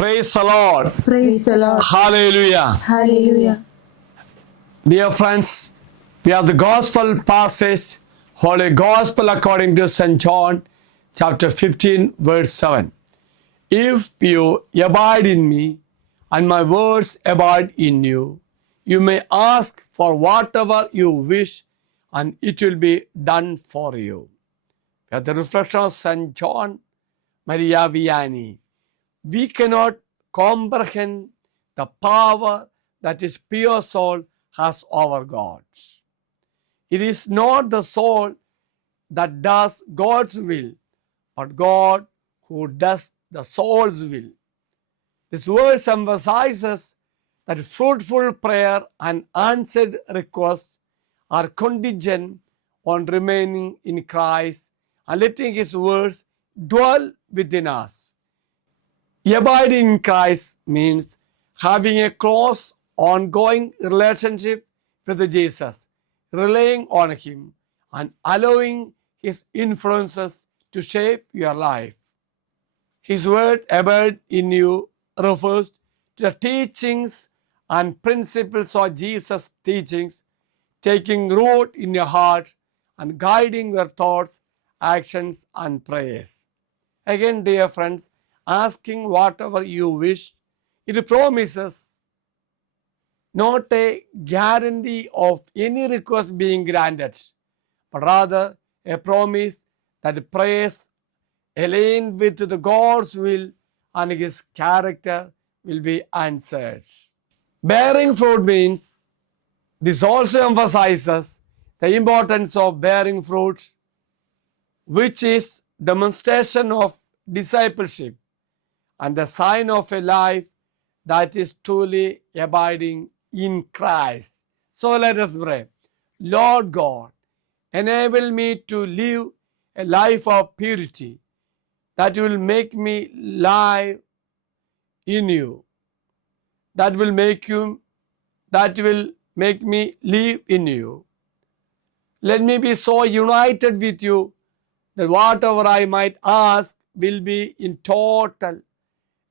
Praise the Lord. Praise the Lord. Hallelujah. Hallelujah. Dear friends, we have the gospel passage, Holy Gospel according to St. John, chapter 15, verse 7. If you abide in me, and my words abide in you, you may ask for whatever you wish, and it will be done for you. We have the reflection of St. John Maria Vianney. We cannot comprehend the power that his pure soul has over God. It is not the soul that does God's will, but God who does the soul's will. This verse emphasizes that fruitful prayer and answered requests are contingent on remaining in Christ and letting His words dwell within us. Abiding in Christ means having a close, ongoing relationship with Jesus, relying on Him, and allowing His influences to shape your life. His word abide in you refers to the teachings and principles of Jesus' teachings, taking root in your heart and guiding your thoughts, actions, and prayers. Again, dear friends, asking whatever you wish, it promises not a guarantee of any request being granted, but rather a promise that prayers aligned with the God's will and His character will be answered. Bearing fruit means this also emphasizes the importance of bearing fruit, which is demonstration of discipleship and the sign of a life that is truly abiding in Christ. So let us pray. Lord God, enable me to live a life of purity that will make me live in you, that will make me live in you. Let me be so united with you that whatever I might ask will be in total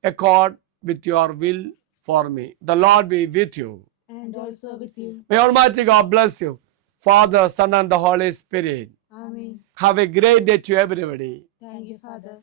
accord with your will for me. The Lord be with you. And also with you. May Almighty God bless you, Father, Son, and the Holy Spirit. Amen. Have a great day to everybody. Thank you, Father.